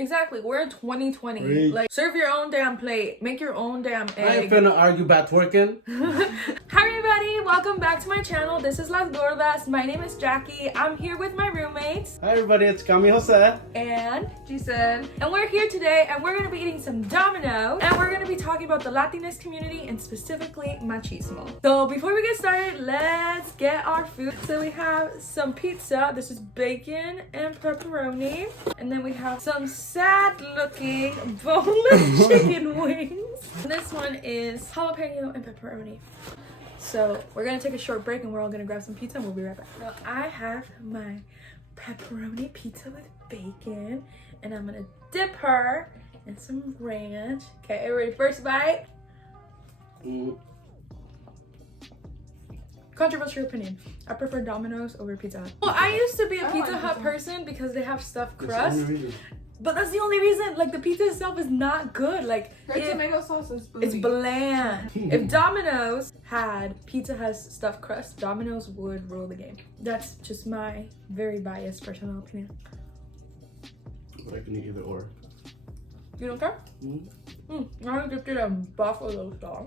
Exactly, we're in 2020. Preach. Like, serve your own damn plate, make your own damn egg. I ain't finna argue about twerking. Hi everybody, welcome back to my channel. This is Las Gordas. My name is Jackie. I'm here with my roommates. Hi everybody, it's Cami Jose. And Giselle. And we're here today and we're gonna be eating some Dominos. And we're gonna be talking about the Latinx community and specifically machismo. So before we get started, let's get our food. So we have some pizza. This is bacon and pepperoni. And then we have some sad looking boneless chicken wings. This one is jalapeno and pepperoni. So we're gonna take a short break and we're all gonna grab some pizza and we'll be right back. So I have my pepperoni pizza with bacon and I'm gonna dip her in some ranch. Okay, ready? First bite. Controversial opinion. I prefer Domino's over Pizza Hut. Well, I used to be a Pizza Hut person because they have stuffed crust. But that's the only reason. Like, the pizza itself is not good. Like, her tomato sauce is booty. It's bland. If Domino's had Pizza Hut's stuffed crust, Domino's would rule the game. That's just my very biased personal opinion. But I can eat either or. You don't care? I just get a buffalo sauce.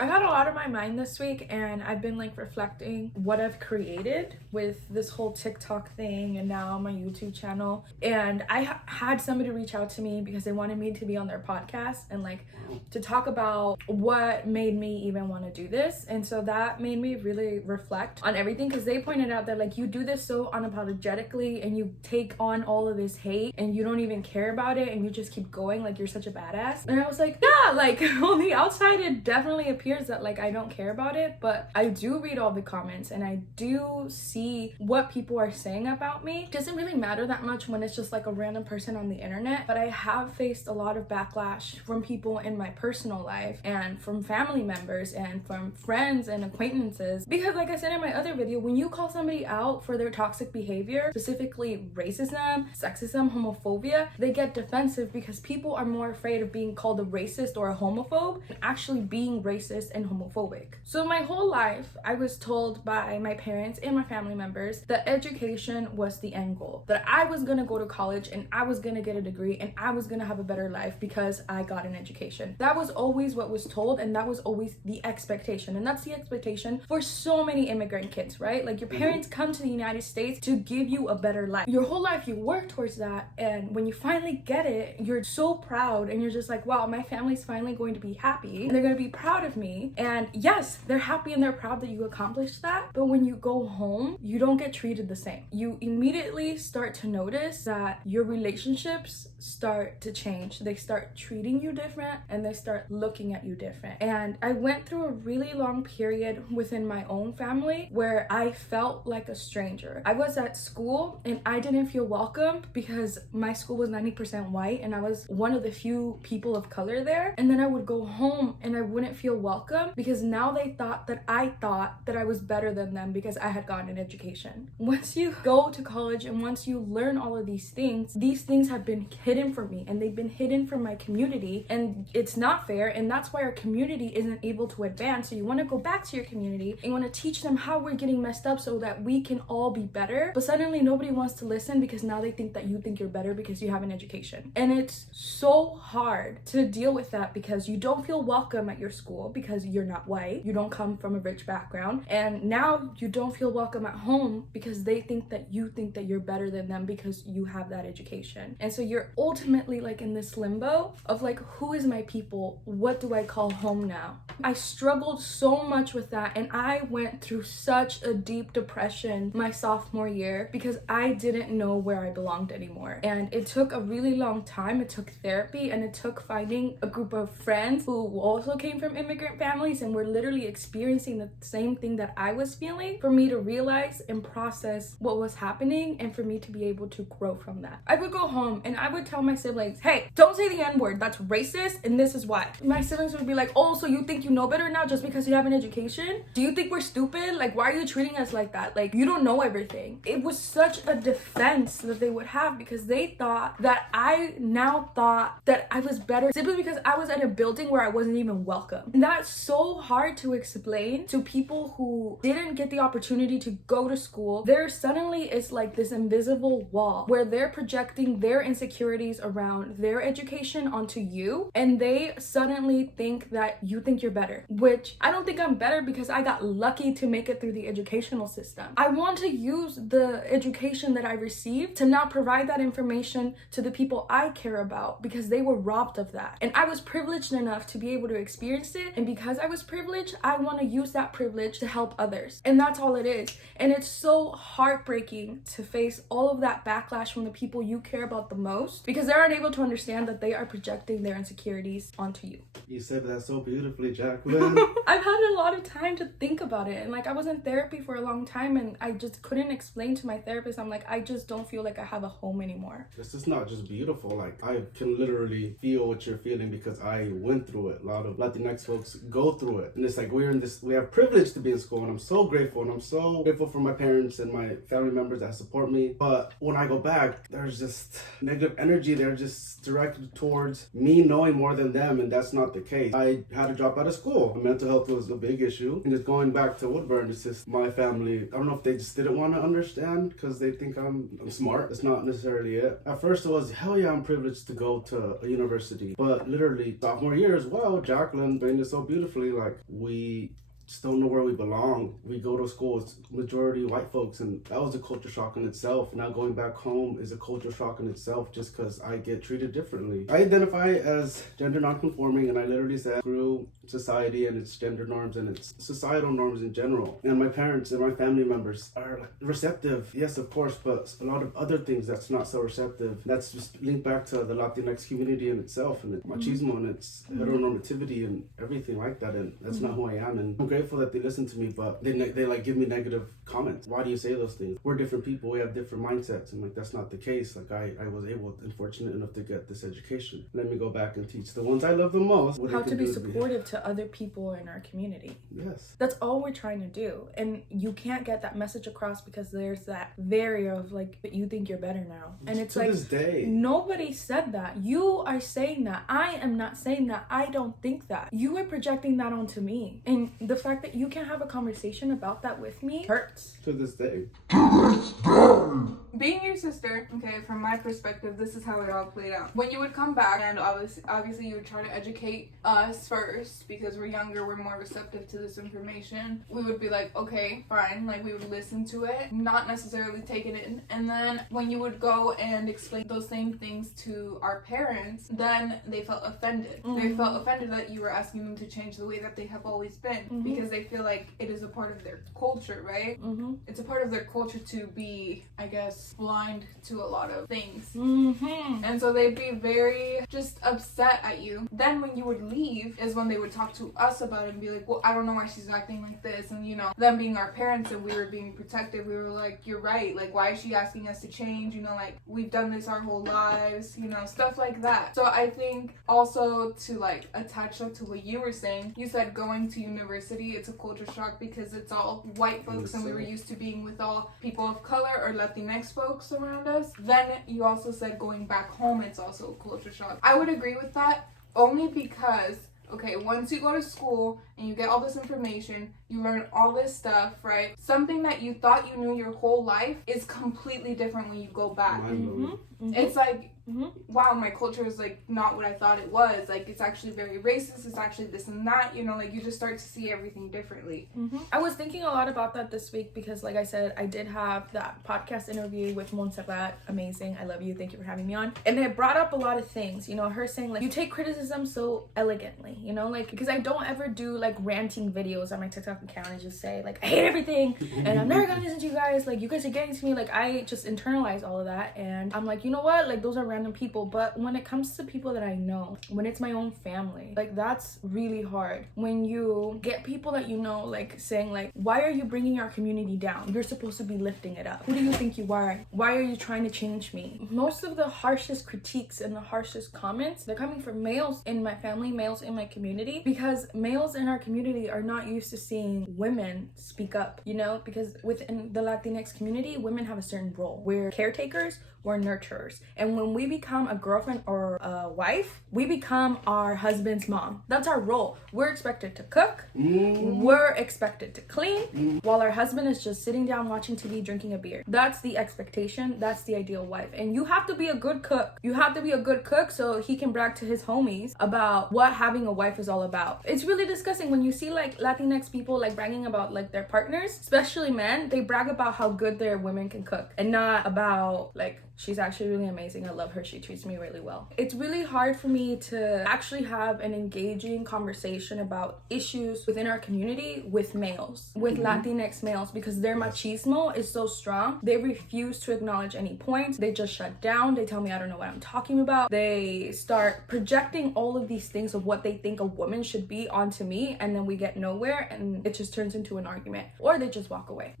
I had a lot on my mind this week and I've been like reflecting what I've created with this whole TikTok thing and now my YouTube channel. And I had somebody reach out to me because they wanted me to be on their podcast and like to talk about what made me even want to do this. And so that made me really reflect on everything because they pointed out that like you do this so unapologetically and you take on all of this hate and you don't even care about it and you just keep going like you're such a badass. And I was like, yeah, like on the outside it definitely appears that like I don't care about it, but I do read all the comments and I do see what people are saying about me. It doesn't really matter that much when it's just like a random person on the internet, but I have faced a lot of backlash from people in my personal life and from family members and from friends and acquaintances because like I said in my other video, when you call somebody out for their toxic behavior, specifically racism, sexism, homophobia, they get defensive because people are more afraid of being called a racist or a homophobe than actually being racist and homophobic. So my whole life I was told by my parents and my family members that education was the end goal, that I was gonna go to college and I was gonna get a degree and I was gonna have a better life because I got an education. That was always what was told and that was always the expectation, and that's the expectation for so many immigrant kids, right? Like your parents come to the United States to give you a better life. Your whole life you work towards that, and when you finally get it, you're so proud and you're just like, wow, my family's finally going to be happy and they're going to be proud of me. And yes, they're happy and they're proud that you accomplished that, but when you go home, you don't get treated the same. You immediately start to notice that your relationships start to change. They start treating you different and they start looking at you different. And I went through a really long period within my own family where I felt like a stranger. I was at school and I didn't feel welcome because my school was 90% white and I was one of the few people of color there. And then I would go home and I wouldn't feel welcome because now they thought that I was better than them because I had gotten an education. Once you go to college and once you learn all of these things have been hidden from me and they've been hidden from my community, and it's not fair, and that's why our community isn't able to advance. So you want to go back to your community and you want to teach them how we're getting messed up so that we can all be better, but suddenly nobody wants to listen because now they think that you think you're better because you have an education. And it's so hard to deal with that because you don't feel welcome at your school because you're not white, you don't come from a rich background, and now you don't feel welcome at home because they think that you think that you're better than them because you have that education. And so you're ultimately like in this limbo of like, who is my people? What do I call home now? I struggled so much with that, and I went through such a deep depression my sophomore year because I didn't know where I belonged anymore. And it took a really long time. It took therapy and it took finding a group of friends who also came from immigrant families and were literally experiencing the same thing that I was feeling for me to realize and process what was happening and for me to be able to grow from that. I would go home and I would tell my siblings, hey, don't say the N-word, that's racist and this is why. My siblings would be like, oh, so you think you know better now just because you have an education? Do you think we're stupid? Like, why are you treating us like that? Like, you don't know everything. It was such a defense that they would have because they thought that I now thought that I was better simply because I was at a building where I wasn't even welcome. And that that's so hard to explain to people who didn't get the opportunity to go to school. There suddenly is like this invisible wall where they're projecting their insecurities around their education onto you, and they suddenly think that you think you're better, which I don't think I'm better because I got lucky to make it through the educational system. I want to use the education that I received to now provide that information to the people I care about because they were robbed of that. And I was privileged enough to be able to experience it, and because I was privileged, I want to use that privilege to help others. And that's all it is. And it's so heartbreaking to face all of that backlash from the people you care about the most because they're unable to understand that they are projecting their insecurities onto you. You said that so beautifully, Jacqueline. I've had a lot of time to think about it, and like I was in therapy for a long time and I just couldn't explain to my therapist, I'm like, I just don't feel like I have a home anymore. This is not just beautiful. Like, I can literally feel what you're feeling because I went through it. A lot of Latinx folks go through it. And it's like we have privilege to be in school, and I'm so grateful. And I'm so grateful for my parents and my family members that support me. But when I go back, there's just negative energy. They're just directed towards me knowing more than them, and that's not the case. I had to drop out of school. Mental health was a big issue. And just going back to Woodburn, it's just my family, I don't know if they just didn't want to understand because they think I'm smart. It's not necessarily it. At first it was, hell yeah, I'm privileged to go to a university. But literally sophomore year as well, Jacqueline explained it so beautifully, like we just don't know where we belong. We go to school, it's majority white folks, and that was a culture shock in itself. Now going back home is a culture shock in itself just because I get treated differently. I identify as gender nonconforming, and I literally said through society and its gender norms and its societal norms in general. And my parents and my family members are receptive, yes, of course, but a lot of other things that's not so receptive. That's just linked back to the Latinx community in itself and machismo and its heteronormativity and everything like that. And that's not who I am. And I'm grateful that they listen to me, but they like give me negative comments. Why do you say those things? We're different people. We have different mindsets. And like, that's not the case. Like I was able and fortunate enough to get this education. Let me go back and teach the ones I love the most how to be supportive to other people in our community. Yes. That's all we're trying to do. And you can't get that message across because there's that barrier of like, you think you're better now. And it's to like, this day, nobody said that. You are saying that. I am not saying that. I don't think that. You are projecting that onto me. And the fact that you can't have a conversation about that with me hurts. to this day. Being your sister, okay, from my perspective, this is how it all played out. When you would come back, and obviously you would try to educate us first because we're younger, we're more receptive to this information. We would be like, okay, fine, like we would listen to it, not necessarily take it in. And then when you would go and explain those same things to our parents, then they felt offended. They felt offended that you were asking them to change the way that they have always been because they feel like it is a part of their culture, right? It's a part of their culture to be, I guess, blind to a lot of things. And so they'd be very just upset at you. Then when you would leave is when they would talk to us about it and be like, well, I don't know why she's acting like this. And you know, them being our parents and we were being protective, we were like, you're right, like why is she asking us to change? You know, like we've done this our whole lives, you know, stuff like that. So I think also to like attach that to what you were saying, you said going to university, it's a culture shock because it's all white folks and we were used to being with all people of color or Latinx folks around us. Then you also said going back home, it's also a culture shock. I would agree with that only because, okay, once you go to school and you get all this information, you learn all this stuff, right? Something that you thought you knew your whole life is completely different when you go back. It's like, wow, my culture is like not what I thought it was. Like it's actually very racist. It's actually this and that, you know, like you just start to see everything differently. I was thinking a lot about that this week because like I said, I did have that podcast interview with Montserrat. Amazing. I love you. Thank you for having me on. And it brought up a lot of things, you know, her saying like, you take criticism so elegantly, you know, like, because I don't ever do like ranting videos on my TikTok account and just say like, I hate everything and I'm never gonna listen to you guys. Like you guys are getting to me. Like I just internalize all of that. And I'm like, you know what? Like those are random people. But when it comes to people that I know, when it's my own family, like that's really hard. When you get people that you know, like saying like, why are you bringing our community down? You're supposed to be lifting it up. Who do you think you are? Why are you trying to change me? Most of the harshest critiques and the harshest comments, they're coming from males in my family, males in my community, because males in our community are not used to seeing women speak up, you know, because within the Latinx community, women have a certain role. We're caretakers, we're nurturers. And when we become a girlfriend or a wife, we become our husband's mom. That's our role. We're expected to cook. We're expected to clean, while our husband is just sitting down watching TV, drinking a beer. That's the expectation. That's the ideal wife. And you have to be a good cook. You have to be a good cook so he can brag to his homies about what having a wife is all about. It's really disgusting when you see like Latinx people like bragging about like their partners, especially men. They brag about how good their women can cook and not about like, she's actually really amazing. I love her. She treats me really well. It's really hard for me to actually have an engaging conversation about issues within our community with males, with Latinx males, because their machismo is so strong. They refuse to acknowledge any points. They just shut down. They tell me I don't know what I'm talking about. They start projecting all of these things of what they think a woman should be onto me, and then we get nowhere and it just turns into an argument, or they just walk away.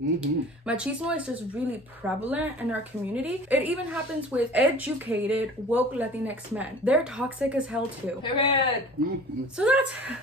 Machismo is just really prevalent in our community. It even happens with educated, woke Latinx men. They're toxic as hell too. Period. So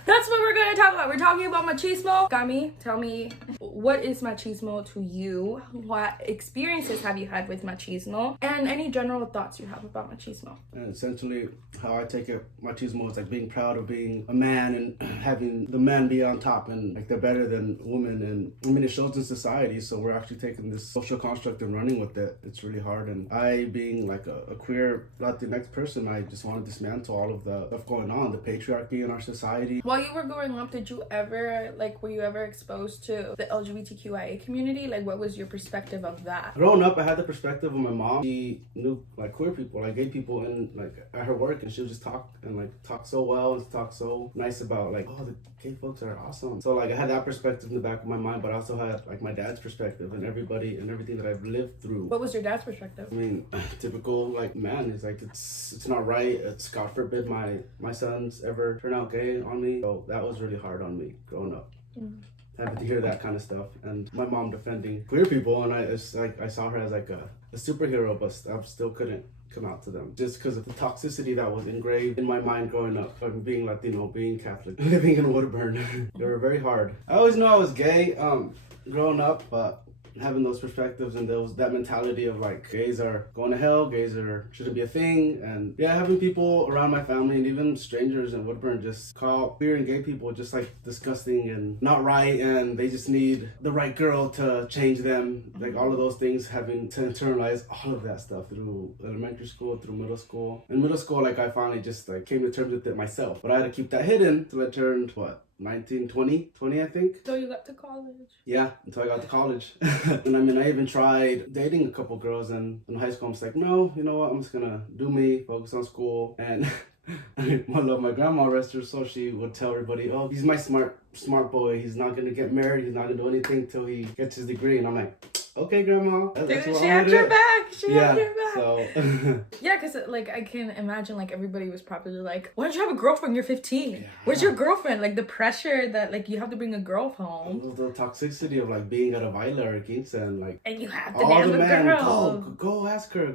that's what we're gonna talk about. We're talking about machismo. Cami, tell me, what is machismo to you? What experiences have you had with machismo? And any general thoughts you have about machismo? And essentially, how I take it, machismo is like being proud of being a man and having the men be on top and like they're better than women. And I mean, it shows in society. So we're actually taking this social construct and running with it. It's really hard. And I, being like a queer Latinx person, I just want to dismantle all of the stuff going on, the patriarchy in our society. While you were growing up, did you ever, like, were you ever exposed to the LGBTQIA community? Like, what was your perspective of that? Growing up, I had the perspective of my mom. She knew like queer people, like gay people, and like at her work, and she would just talk so well and talk so nice about like, oh, the gay folks are awesome. So like I had that perspective in the back of my mind, but I also had like my dad's perspective and everybody and everything that I've lived through. What was your dad's perspective? I mean, typical like man is like it's not right. It's God forbid my sons ever turn out gay on me. So that was really hard on me growing up. Having to hear that kind of stuff, and my mom defending queer people, and I saw her as like a superhero, but I still couldn't come out to them just because of the toxicity that was engraved in my mind growing up, from being Latino, being Catholic, living in Woodburn. They were very hard. I always knew I was gay growing up, but having those perspectives and that mentality of like gays are going to hell, shouldn't be a thing, and yeah, having people around my family and even strangers in Woodburn just call queer and gay people just like disgusting and not right, and they just need the right girl to change them. Like all of those things, having to internalize all of that stuff through elementary school, through middle school. In middle school, like I finally just like came to terms with it myself, but I had to keep that hidden till I turned 20 I think. So you got to college? Yeah, until I got to college. And I mean, I even tried dating a couple girls, and in high school I'm just like, no, you know what, I'm just gonna do me, focus on school. And my grandma, rest her soul, she would tell everybody, oh, he's my smart boy, he's not gonna get married, he's not gonna do anything till he gets his degree. And I'm like, okay, grandma. She had your back. She had your back. So yeah, because like I can imagine like everybody was probably like, why don't you have a girlfriend? You're 15. Yeah. Where's your girlfriend? Like the pressure that like you have to bring a girl home. The toxicity of like being at a Vila or Quince and like, and you have to all dance the with men, girls. go ask her.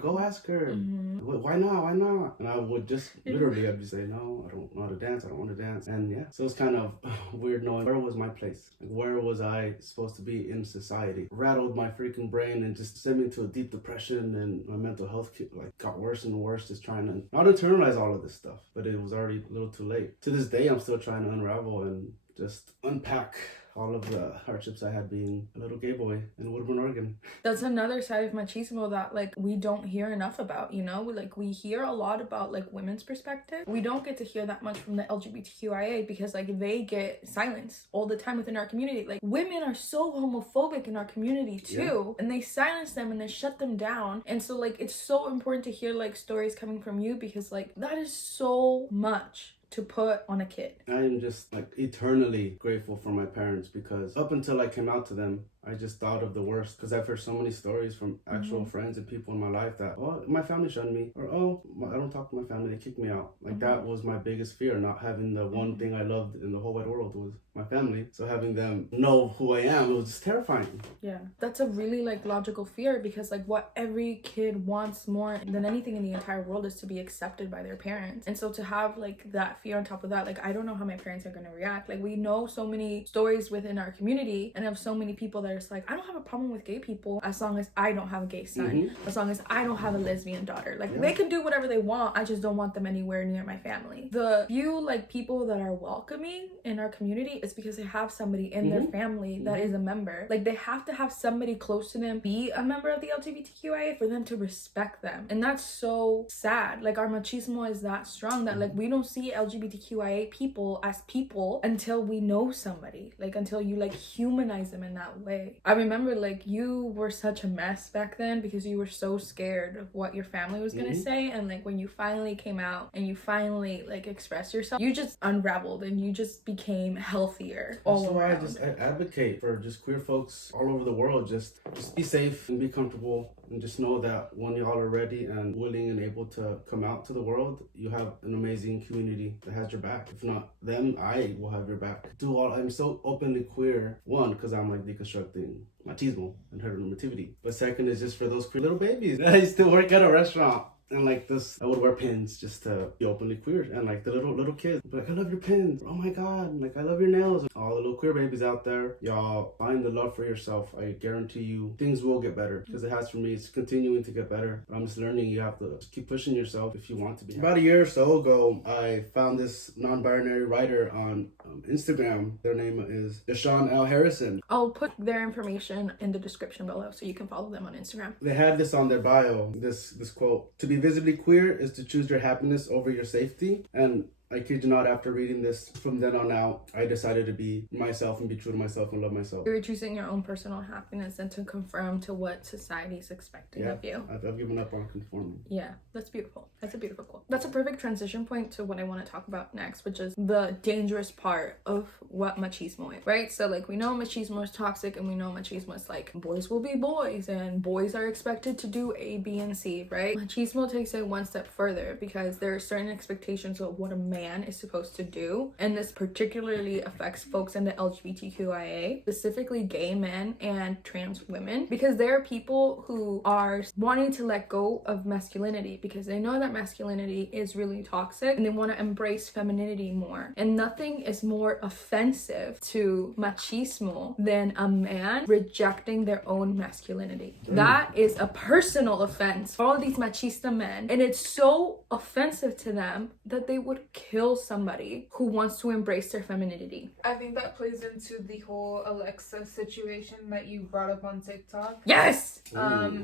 Why not? And I would just literally, I'd be saying, no, I don't know how to dance. I don't want to dance. And yeah, so it's kind of weird knowing where was my place. Like, where was I supposed to be in society? Rattled my freaking brain and just sent me into a deep depression, and my mental health like got worse and worse, just trying to not internalize all of this stuff. But it was already a little too late. To this day, I'm still trying to unravel and just unpack all of the hardships I had being a little gay boy in Woodburn, Oregon. That's another side of machismo that like we don't hear enough about, you know? We hear a lot about like women's perspective. We don't get to hear that much from the LGBTQIA because like they get silenced all the time within our community. Like women are so homophobic in our community too, and they silence them and they shut them down. And so like it's so important to hear like stories coming from you, because like that is so much to put on a kid. I am just like eternally grateful for my parents, because up until I came out to them, I just thought of the worst, because I've heard so many stories from actual friends and people in my life that, oh, my family shunned me, or oh, I don't talk to my family, they kicked me out. Like that was my biggest fear, not having the one thing I loved in the whole wide world was my family. So having them know who I am, it was just terrifying. Yeah, that's a really like logical fear, because like what every kid wants more than anything in the entire world is to be accepted by their parents. And so to have like that fear on top of that, like I don't know how my parents are going to react. Like we know so many stories within our community and of so many people that that it's like, I don't have a problem with gay people as long as I don't have a gay son, as long as I don't have a lesbian daughter. Like, they can do whatever they want. I just don't want them anywhere near my family. The few like people that are welcoming in our community is because they have somebody in their family that is a member. Like, they have to have somebody close to them be a member of the LGBTQIA for them to respect them. And that's so sad. Like, our machismo is that strong that like we don't see LGBTQIA people as people until we know somebody, like until you like humanize them in that way. I remember like you were such a mess back then because you were so scared of what your family was gonna say, and like when you finally came out and you finally like expressed yourself, you just unraveled and you just became healthier all around. That's why I advocate for just queer folks all over the world. Just be safe and be comfortable, and just know that when y'all are ready and willing and able to come out to the world, you have an amazing community that has your back. If not them, I will have your back. I'm so openly queer. One, because I'm like deconstructing machismo and heteronormativity. But second is just for those queer little babies. I used to work at a restaurant. And like this, I would wear pins just to be openly queer. And like the little kids, like, I love your pins. Oh my God, like I love your nails. All the little queer babies out there, y'all find the love for yourself. I guarantee you things will get better, because it has for me. It's continuing to get better. But I'm just learning you have to just keep pushing yourself if you want to be. About a year or so ago, I found this non-binary writer on Instagram. Their name is Deshaun L. Harrison. I'll put their information in the description below so you can follow them on Instagram. They had this on their bio, this quote: "To be visibly queer is to choose your happiness over your safety." And I kid you not, after reading this, from then on out, I decided to be myself and be true to myself and love myself. You're choosing your own personal happiness and to conform to what society's expecting of you. I've given up on conforming. Yeah, that's beautiful. That's a beautiful quote. That's a perfect transition point to what I want to talk about next, which is the dangerous part of what machismo is, right? So like, we know machismo is toxic, and we know machismo is like, boys will be boys and boys are expected to do A, B, and C, right? Machismo takes it one step further, because there are certain expectations of what a man is supposed to do, and this particularly affects folks in the LGBTQIA, specifically gay men and trans women, because there are people who are wanting to let go of masculinity because they know that masculinity is really toxic, and they want to embrace femininity more. And nothing is more offensive to machismo than a man rejecting their own masculinity. That is a personal offense for all these machista men, and it's so offensive to them that they would kill somebody who wants to embrace their femininity. I think that plays into the whole Alexa situation that you brought up on TikTok. Yes!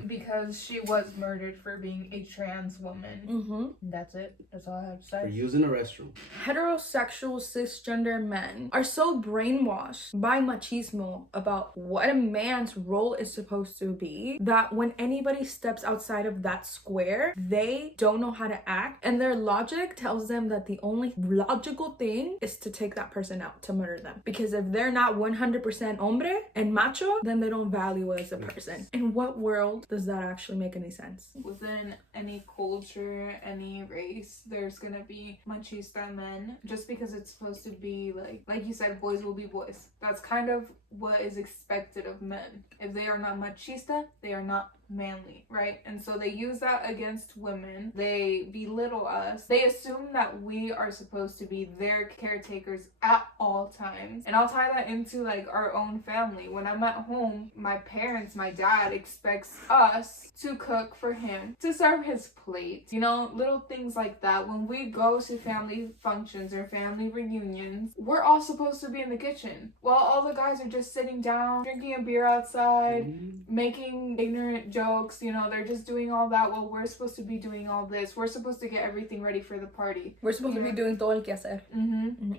Because she was murdered for being a trans woman. That's it. That's all I have to say. For using a restroom. Heterosexual cisgender men are so brainwashed by machismo about what a man's role is supposed to be that when anybody steps outside of that square, they don't know how to act, and their logic tells them that the only logical thing is to take that person out, to murder them. Because if they're not 100% hombre and macho, then they don't value us as a person. In what world does that actually make any sense? Within any culture, any race, there's gonna be machista men, just because it's supposed to be like you said, boys will be boys. That's kind of what is expected of men. If they are not machista, they are not manly, right? And so they use that against women. They belittle us. They assume that we are supposed to be their caretakers at all times. And I'll tie that into like our own family. When I'm at home, my parents, my dad expects us to cook for him, to serve his plate, you know, little things like that. When we go to family functions or family reunions, we're all supposed to be in the kitchen while all the guys are just sitting down, drinking a beer outside, making ignorant jokes, you know, they're just doing all that while we're supposed to be doing all this. We're supposed to get everything ready for the party. We're supposed to be doing todo el que hacer.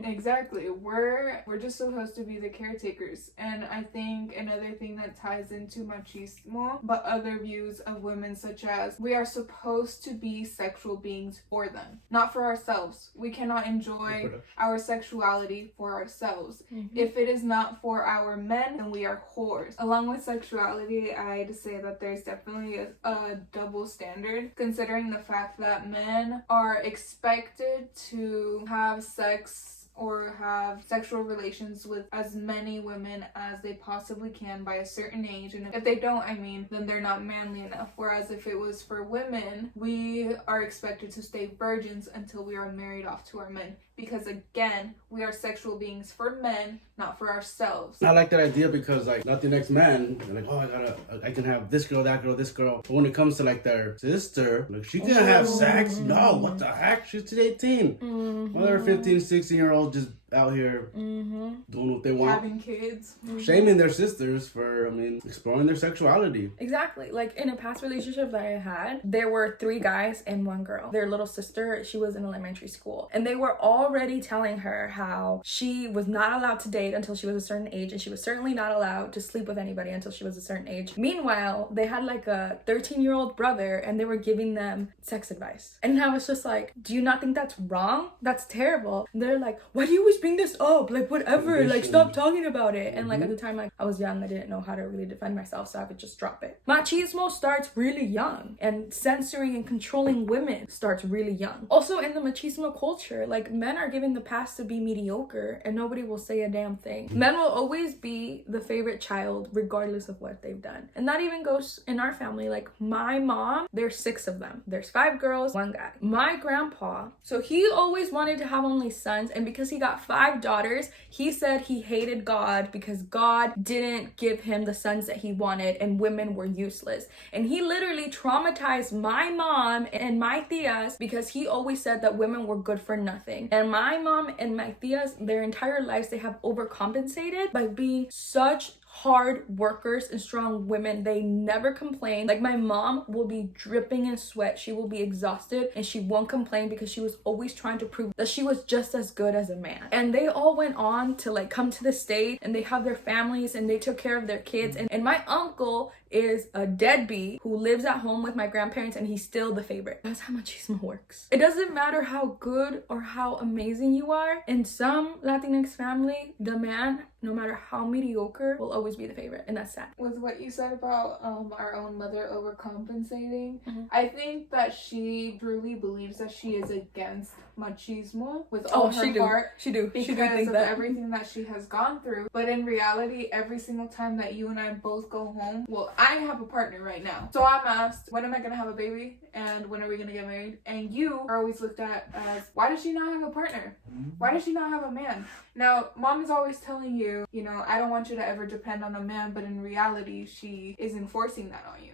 Exactly. We're just supposed to be the caretakers. And I think another thing that ties into machismo, but other views of women, such as we are supposed to be sexual beings for them, not for ourselves. We cannot enjoy our sexuality for ourselves. If it is not for our men, then we are whores. Along with sexuality, I'd say that there's definitely a double standard, considering the fact that men are expected to have sex or have sexual relations with as many women as they possibly can by a certain age. And if they don't, I mean, then they're not manly enough. Whereas if it was for women, we are expected to stay virgins until we are married off to our men. Because again, we are sexual beings for men, not for ourselves. I like that idea because like Latinx men, they're like, oh, I can have this girl, that girl, this girl. But when it comes to like their sister, like she can have sex. No, what the heck? She's 18. Well, they're 15, 16-year-old just out here doing what they want. Having kids. Shaming their sisters for, exploring their sexuality. Exactly. Like in a past relationship that I had, there were 3 guys and 1 girl. Their little sister, she was in elementary school. And they were already telling her how she was not allowed to date until she was a certain age. And she was certainly not allowed to sleep with anybody until she was a certain age. Meanwhile, they had like a 13-year-old brother and they were giving them sex advice. And I was just like, do you not think that's wrong? That's terrible. And they're like, why do you always bring this up? Like, whatever. Like, stop talking about it. And like at the time, like I was young, I didn't know how to really defend myself, so I would just drop it. Machismo starts really young, and censoring and controlling women starts really young. Also, in the machismo culture, like men are given the pass to be mediocre and nobody will say a damn thing. Men will always be the favorite child regardless of what they've done. And that even goes in our family. Like my mom, there's 6 of them. There's 5 girls, 1 guy. My grandpa, so he always wanted to have only sons, and because he got 5 daughters, he said he hated God because God didn't give him the sons that he wanted and women were useless. And he literally traumatized my mom and my tias because he always said that women were good for nothing. And my mom and my tias, their entire lives, they have overcompensated by being such hard workers and strong women. They never complain. Like my mom will be dripping in sweat, she will be exhausted, and she won't complain because she was always trying to prove that she was just as good as a man. And they all went on to like come to the state, and they have their families and they took care of their kids. And my uncle is a deadbeat who lives at home with my grandparents, and he's still the favorite. That's how machismo works. It doesn't matter how good or how amazing you are. In some Latinx family, the man, no matter how mediocre, will always be the favorite, and that's sad. With what you said about our own mother overcompensating, I think that she truly believes that she is against machismo with all her heart. She do because think of that. everything that she has gone through. But in reality, every single time that you and I both go home, well, I have a partner right now, so I'm asked, when am I gonna have a baby and when are we gonna get married? And you are always looked at as, why does she not have a partner? Why does she not have a man? Now, mom is always telling you, I don't want you to ever depend on a man, but in reality, she is enforcing that on you.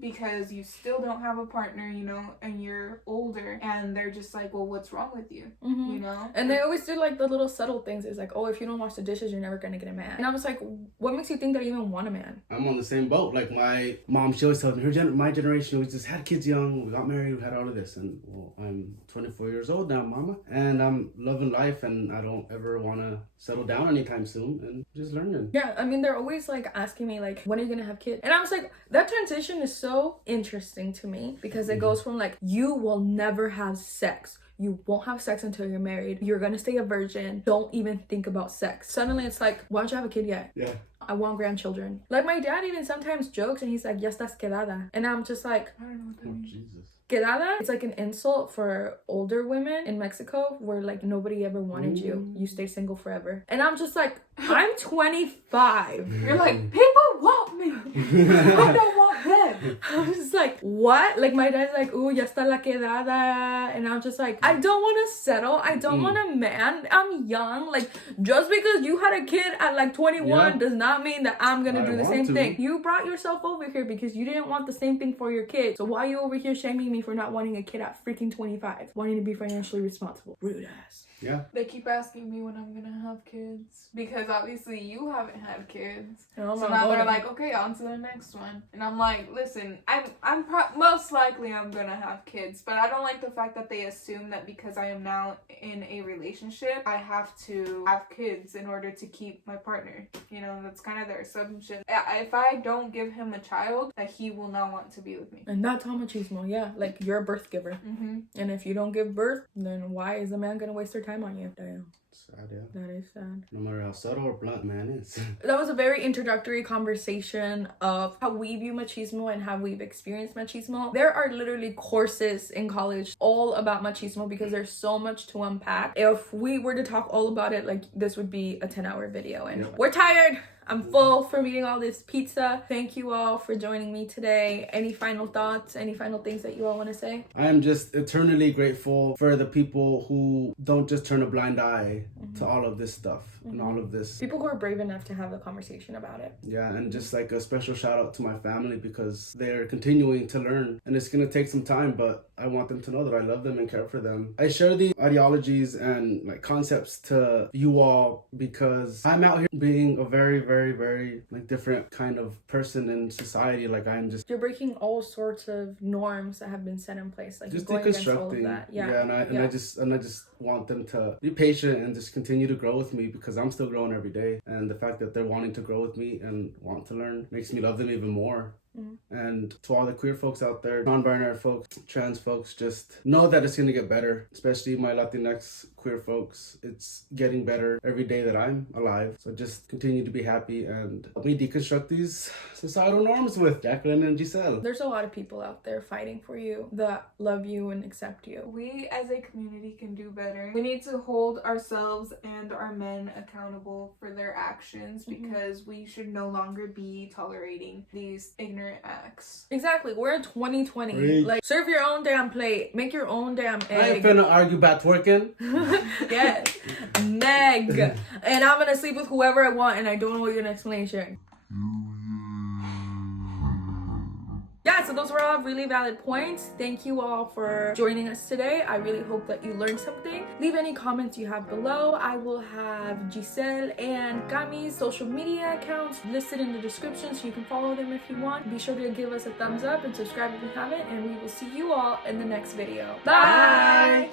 Because you still don't have a partner, and you're older, and they're just like, well, what's wrong with you? And they always do like the little subtle things. It's like, oh, if you don't wash the dishes, you're never gonna get a man. And I was like, what makes you think that I even want a man? I'm on the same boat. Like my mom, she always tells me my generation, we just had kids young, we got married, we had all of this. And well, I'm 24 years old now, mama, and I'm loving life, and I don't ever want to settle down anytime soon, and just learning. Yeah, they're always like asking me like, when are you gonna have kids? And I was like, that transition is so interesting to me because it goes from like, you will never have sex, you won't have sex until you're married, you're gonna stay a virgin, don't even think about sex. Suddenly it's like, why don't you have a kid yet? Yeah, I want grandchildren. Like my dad even sometimes jokes and he's like, ya estás quedada. And I'm just like, I don't know what that means. Jesus. Quedada, it's like an insult for older women in Mexico where like nobody ever wanted you. You stay single forever. And I'm just like, I'm 25. You're like, people want me. I don't want them. I'm just like, what? Like my dad's like, ooh, ya está la quedada. And I'm just like, I don't want to settle. I don't want a man. I'm young. Like just because you had a kid at like 21 does not mean that I'm gonna do the same thing. You brought yourself over here because you didn't want the same thing for your kid. So why are you over here shaming me for not wanting a kid at freaking 25, wanting to be financially responsible? Rude ass. Yeah. They keep asking me when I'm gonna have kids because obviously you haven't had kids. So now they're like, okay, on to the next one. And I'm like, listen, most likely I'm gonna have kids, but I don't like the fact that they assume that because I am now in a relationship, I have to have kids in order to keep my partner. That's kind of their assumption. If I don't give him a child, that he will not want to be with me. And that's how machismo, yeah. Like you're a birth giver. And if you don't give birth, then why is a man gonna waste their time on you? Damn. Sad, yeah. That is sad. No matter how subtle or blunt man is. That was a very introductory conversation of how we view machismo and how we've experienced machismo. There are literally courses in college all about machismo because there's so much to unpack. If we were to talk all about it, like, this would be a 10-hour video, and we're tired. I'm full from eating all this pizza. Thank you all for joining me today. Any final thoughts? Any final things that you all want to say? I am just eternally grateful for the people who don't just turn a blind eye to all of this stuff and all of this. People who are brave enough to have a conversation about it. Yeah, and just like a special shout out to my family because they're continuing to learn, and it's going to take some time, but I want them to know that I love them and care for them. I share the ideologies and like concepts to you all because I'm out here being a very, very, very like different kind of person in society. Like You're breaking all sorts of norms that have been set in place. Like, just going against all of deconstructing. that. And I just want them to be patient and just continue to grow with me because I'm still growing every day. And the fact that they're wanting to grow with me and want to learn makes me love them even more. And to all the queer folks out there, non-binary folks, trans folks, just know that it's gonna get better, especially my Latinx queer folks. It's getting better every day that I'm alive. So just continue to be happy and help me deconstruct these societal norms with Jacqueline and Giselle. There's a lot of people out there fighting for you that love you and accept you. We as a community can do better. We need to hold ourselves and our men accountable for their actions because we should no longer be tolerating these ignorant acts. Exactly. We're in 2020. Preach. Like, serve your own damn plate. Make your own damn egg. I ain't finna argue about twerking. Yes. Meg. And I'm gonna sleep with whoever I want and I don't owe you an explanation. Yeah, so those were all really valid points. Thank you all for joining us today. I really hope that you learned something. Leave any comments you have below. I will have Giselle and Cami's social media accounts listed in the description so you can follow them if you want. Be sure to give us a thumbs up and subscribe if you haven't, and we will see you all in the next video. Bye!